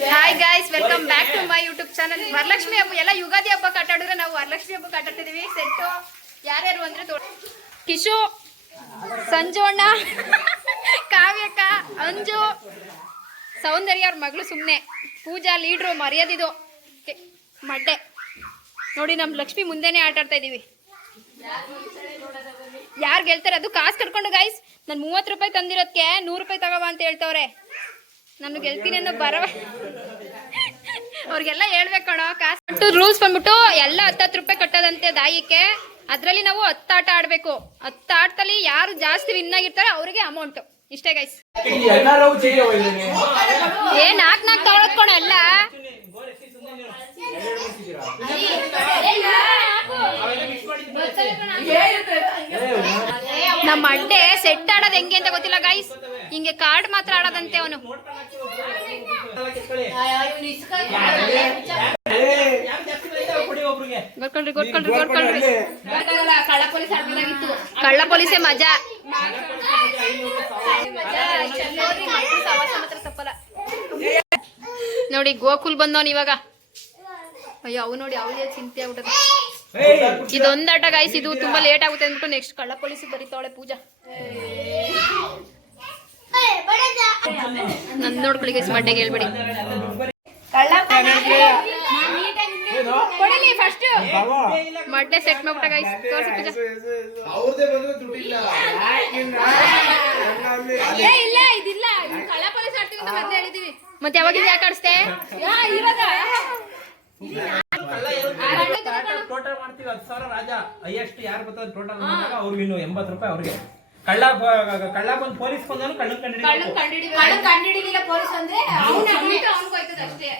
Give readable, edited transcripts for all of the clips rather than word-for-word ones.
Hi guys, welcome back to my YouTube channel. Varalakshmi ಹಬ್ಬ ಎಲ್ಲ ಯುಗಾದಿ ಹಬ್ಬಕ್ಕೆ ಆಟಾಡಿದ್ರೆ ನಾವು ವರಲಕ್ಷ್ಮಿ ಹಬ್ಬಕ್ಕೆ ಆಟಾಡ್ತಿದೀವಿ. ಸೆಟ್ಟು ಯಾರ್ಯಾರು ಅಂದ್ರೆ ಕಿಶು, ಸಂಜೋಣ್ಣ, ಕಾವ್ಯಕ್ಕ, ಅಂಜು, ಸೌಂದರ್ಯ ಅವ್ರ ಮಗಳು ಸುಮ್ಮನೆ, ಪೂಜಾ ಲೀಡ್ರು ಮರ್ಯಾದಿದು ಮಡ್ಡೆ ನೋಡಿ. ನಮ್ಮ ಲಕ್ಷ್ಮಿ ಮುಂದೆನೆ ಆಟಾಡ್ತಾ ಇದೀವಿ. ಯಾರು ಗೆಲ್ತಾರೆ ಅದು ಕಾಸು ಕಟ್ಕೊಂಡು ಗೈಸ್. ನಾನು 30 ರೂಪಾಯಿ ತಂದಿರೋದಕ್ಕೆ 100 ರೂಪಾಯಿ ತಗೋಬ ಅಂತ ಹೇಳ್ತವ್ರೆ. ನಾನು ಗೆಲ್ತೀನಿ ಅನ್ನೋ ಬರವ ಅವ್ರಿಗೆಲ್ಲ ಹೇಳ್ಬೇಕು ಕಣೋ. ಕಾಸು ರೂಲ್ಸ್ ಬಂದ್ಬಿಟ್ಟು ಎಲ್ಲ 10 ರೂಪಾಯಿ ಕಟ್ಟೋದಂತೆ ದಾಯಕ್ಕೆ. ಅದರಲ್ಲಿ ನಾವು 10 ಆಟ ಆಡಬೇಕು. 10 ಆಟದಲ್ಲಿ ಯಾರು ಜಾಸ್ತಿ ವಿನ್ ಆಗಿರ್ತಾರೆ ಅವರಿಗೆ ಅಮೌಂಟ್. ಇಷ್ಟೇ ಗೈಸ್. ನಾಲ್ಕು ತಗೊಳ್ಕೊಣ ಎಲ್ಲ. ನಮ್ಮ ಅಡ್ಡೆ ಸೆಟ್ ಆಡೋದು ಹೆಂಗೆ ಅಂತ ಗೊತ್ತಿಲ್ಲ ಗೈಸ್. ಹಿಂಗೆ ಕಾರ್ಡ್ ಮಾತ್ರ ಆಡೋದಂತೆ ಅವನು. ಕಳ್ಳ ಪೊಲೀಸೇ ಮಜಾ. ನೋಡಿ ಗೋಕುಲ್ ಬಂದವನ್ ಇವಾಗ. ಅಯ್ಯೋ ಅವು ನೋಡಿ ಅವಳಿಗೆ ಚಿಂತೆ ಆಗ್ಬಿಟ್ಟದ. ಇದೊಂದಾಟ ಗಾಯ್ಸ್. ಇದು ತುಂಬಾ ಲೇಟ್ ಆಗುತ್ತೆ ಅಂದ್ಬಿಟ್ಟು ನೆಕ್ಸ್ಟ್ ಕಳ್ಳ ಪೊಲೀಸ್ ಬರೀತಾವಳೆ ಪೂಜಾ. ನನ್ ನೋಡ್ಕೊಳ್ಳಿ ಗೈಸ್, ಮಡ್ಡೆಗೆ ಹೇಳ್ಬೇಡಿ. ಫಸ್ಟ್ ಮಡ್ಡೆ ಸೆಟ್ ಮಾಡ್ಬಿಟ್ಟ ಗೈಸ್. ತೋರ್ಸಿ ಪೂಜಾ. ಇಲ್ಲ ಇದಿಲ್ಲ, ಕಳ್ಳ ಪೊಲೀಸ್ ಆಡ್ತೀವಿ ಅಂತ ಮೊದ್ಲೇ ಹೇಳಿದೀವಿ. ಮತ್ತೆ ಯಾವಾಗ ಯಾಕೆ ಆಡಿಸ್ತೆ? ಟೋಟಲ್ ಮಾಡ್ತೀವಿ 10,000 ರಾಜ. ಹೈಯೆಸ್ಟ್ ಯಾರು ಬರ್ತಾರೆ ಟೋಟಲ್ ಮಾಡಿದಾಗ ಅವ್ರಿಗೆ 80 ರೂಪಾಯಿ ಅವ್ರಿಗೆ. ಕಳ್ಳ ಬಂದು ಪೊಲೀಸ್ ಬಂದವನು ಕಳ್ಳ ಕಂಡಿಡಿಲಿಲ್ಲ ಪೊಲೀಸ್ ಅಂದ್ರೆ ಅಷ್ಟೇ.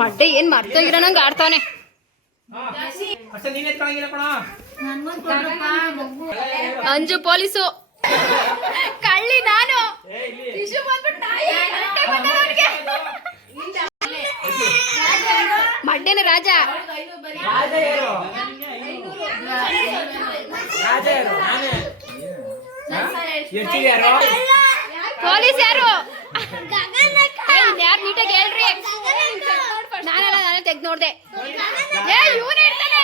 ಮಡ್ಡೆ ಏನ್ ಮರ್ತೋಗಿರೋ ನಂಗೆ ಆಡ್ತಾವನೆ. ನೀನ್ ಎತ್ಕೊಳಂಗಿಲ್ಲ ಕಣ. ಅಂಜು ಪೊಲೀಸು, ಕಳ್ಳಿ ನಾನು. ಮಡ್ಡೆನ ರಾಜ. ಪೊಲೀಸ್ ಯಾರು? ಯಾರು ನೀಟಾಗಿ ಹೇಳ್ರಿ. ನಾನಲ್ಲ, ನಾನೇ ತೆಗ್ದು ನೋಡ್ದೆ. ಇವನೇ ಇರ್ತಾನೆ.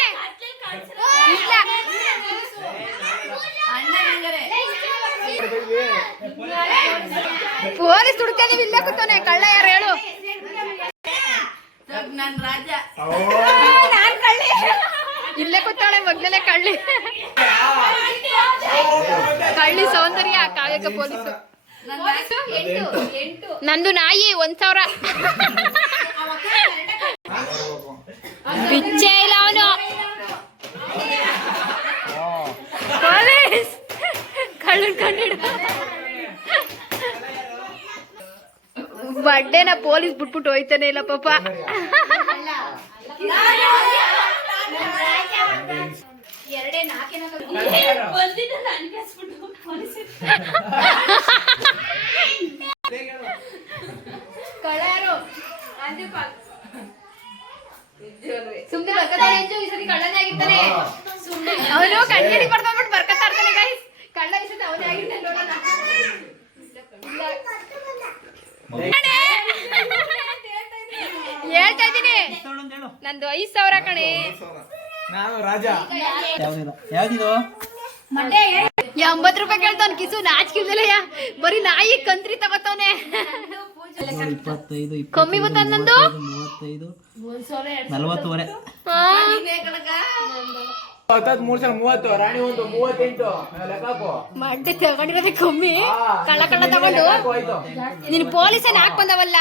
ಪೊಲೀಸ್ ಹುಡುಕ ನೀವು ಇಲ್ಲೇ ಕೂತಾನೆ. ಕಳ್ಳ ಯಾರು ಹೇಳು? ಇಲ್ಲೇ ಕೂತಾಳೆ ಮಗ್ಲೇ ಕಳ್ಳಿ. ಕಳ್ಳಿ ಸೌಂದರ್ಯ, ಕಾವ್ಯಕ ಪೊಲೀಸು. ನಂದು ನಾಯಿ 1,000. ಬಿಚ್ಚೆ ಇಲ್ಲ ಅವನು. ಪೊಲೀಸ್ ಕಳ್ಳನ್ ಕಂಡಿಡು. ಬಡ್ಡೆನ ಪೊಲೀಸ್ ಬಿಟ್ಬಿಟ್ಟು ಹೋಯ್ತಾನೆ ಇಲ್ಲ ಪಾಪ. ಸುಮ್ನೆ ಕಳ್ಳನೇ ಆಗಿರ್ತಾನೆ ಅವನು. ಕಣ್ಣಡಿ ಬರ್ಕೊಂಡ್ಬಿಟ್ಟು ಬರ್ಕತ್ತಾ ಇರ್ತಾನೆ ಗೈಸ್. ಕಳ್ಳ ಈ ಸತಿ ಅವನೇ ಆಗಿರ್ತಾನೆ ನೋಡೋಣ. ಹೇಳ್ತಾ ಇದ್ದೀನಿ, ನಂದು 5,000 ಕಣೆ. ನಾನು ರಾಜ. 80 ರೂಪಾಯಿ ಕೇಳ್ತಾವ್ ಕಿಸು. ನಾಚಿಕಿಲ್ದಲ್ಲ, ಬರೀ ನಾಯಿ ಕಂತ್ರಿ ತಗೋತವನೆ. ಕಮ್ಮಿ ಬಂತ ನಂದು 35, 40ವರೆ. 30 ರಾಣಿ ಒಂದು 38 ಲೆಕ್ಕಾಕೋ. ಮಡ್ಡೆ ತಗೊಂಡಿರೋದೇ ಕಮ್ಮಿ. ಕಳ್ಳ ತಗೊಂಡು ನೀನು ಪೊಲೀಸೇನ್ ಹಾಕ್ ಬಂದವಲ್ಲ.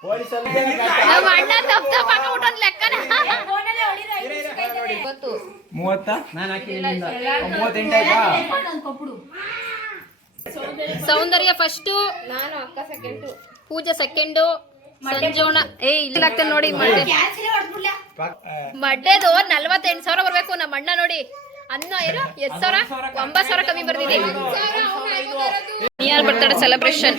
ನಮ್ಮ ಅಣ್ಣ ತಪ್ಪ ಹಾಕೊಂಡ್ಬಿಟ್ಟು ಲೆಕ್ಕನ 30 ನಾನು ಹಾಕಿದ್ದೀನಿ. 38 ಆಯ್ತಾ? ಸೌಂದರ್ಯ ಫಸ್ಟ್, ನಾನು ಅಕ್ಕ ಸೆಕೆಂಡ್, ಪೂಜಾ ಸೆಕೆಂಡ್, ಸಂಜೋಣ. ಇಲ್ಲ ಆಗ್ತಾನೆ ನೋಡಿ. ಮಡ್ಡೆದು 48,000 ಬರ್ಬೇಕು. ನಮ್ಮ ಅಣ್ಣ ನೋಡಿ ಅನ್ನ ಏನು 8,000 9,000 ಕಮ್ಮಿ ಬರ್ತಿದೆ. ಯಾರು ಬರ್ತಾಳೆ ಸೆಲೆಬ್ರೇಷನ್.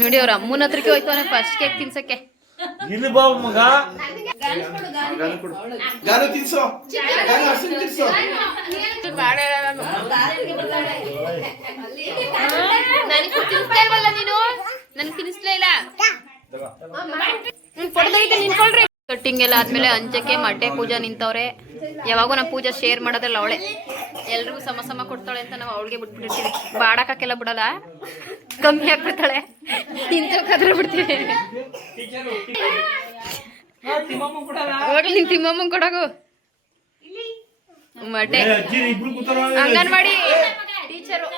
ನೋಡಿ ಅವ್ರ ಅಮ್ಮನ ಹತ್ರಕ್ಕೆ ಹೋಯ್ತಾನೆ ಫಸ್ಟ್ ಕೇಕ್ ತಿನ್ಸಕ್ಕೆ. ಇಲ್ಲಿ ಬಾ ಮಗ. ಗಾನು ತಿನ್ಸೋ, ಗಾನು ಅರ್ಶಿನ ತಿನ್ಸೋ. ನನಗೆ ತಿನ್ಸ್ತಾ ಇಲ್ವಲ್ಲ ನೀನು, ನನ್ ತಿನ್ನಿಸ್ಲೇ ಇಲ್ಲ. ಕೊಡ್ದೈತೆ ನಿಂತ್ಕೊಳ್ರಿ. ಕಟ್ಟಿಂಗ್ ಎಲ್ಲ ಆದ್ಮೇಲೆ ಅಂಚಕ್ಕೆ ಮಡ್ಡೆ ಪೂಜಾ ನಿಂತವ್ರೆ. ಯಾವಾಗೂ ನಮ್ಮ ಪೂಜಾ ಶೇರ್ ಮಾಡೋದಲ್ಲ ಅವಳೆ, ಎಲ್ರಿಗೂ ಸಮ ಸಮ ಕೊಡ್ತಾಳೆ ಅಂತ ನಾವು ಅವಳಿಗೆ ಬಿಟ್ಬಿಟ್ಟಿರ್ತೀವಿ. ಬಾಡಕ್ಕೆಲ್ಲ ಬಿಡಲ್ಲ, ಕಮ್ಮಿ ಆಗ್ಬಿಡ್ತಾಳೆ, ನಿಂತೋಕಾದ್ರೆ ಬಿಡ್ತೀವಿ. ಹೋಗ್ಲಿ ನಿನ್ ತಿಮ್ಮಮ್ಮಂಗ್ ಕೊಡೋಗು ಮಡ್ಡೆ. ಅಂಗನವಾಡಿ ಟೀಚರು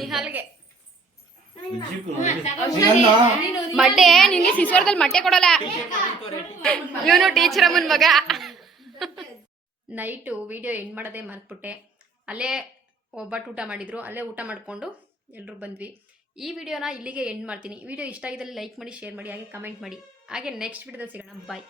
ನಿಹಾಲ್ಗೆ ಮಡ್ಡೆ. ನಿನ್ಗೆ ಶಿಶ್ವರದಲ್ಲಿ ಮಡ್ಡೆ ಕೊಡಲ್ಲ, ಇವನು ಟೀಚರ್ ಅಮ್ಮನ ಮಗ. ನೈಟು ವಿಡಿಯೋ ಎಂಡ್ ಮಾಡೋದೇ ಮರ್ತ್ಬಿಟ್ಟೆ. ಅಲ್ಲೇ ಒಬ್ಬಟ್ಟು ಊಟ ಮಾಡಿದ್ರು, ಅಲ್ಲೇ ಊಟ ಮಾಡಿಕೊಂಡು ಎಲ್ಲರೂ ಬಂದ್ವಿ. ಈ ವಿಡಿಯೋನ ಇಲ್ಲಿಗೆ ಎಂಡ್ ಮಾಡ್ತೀನಿ. ವಿಡಿಯೋ ಇಷ್ಟ ಆಗಿದ್ದಲ್ಲಿ ಲೈಕ್ ಮಾಡಿ, ಶೇರ್ ಮಾಡಿ, ಹಾಗೆ ಕಮೆಂಟ್ ಮಾಡಿ. ಹಾಗೆ ನೆಕ್ಸ್ಟ್ ವಿಡಿಯೋದಲ್ಲಿ ಸಿಗೋಣ. ಬಾಯ್.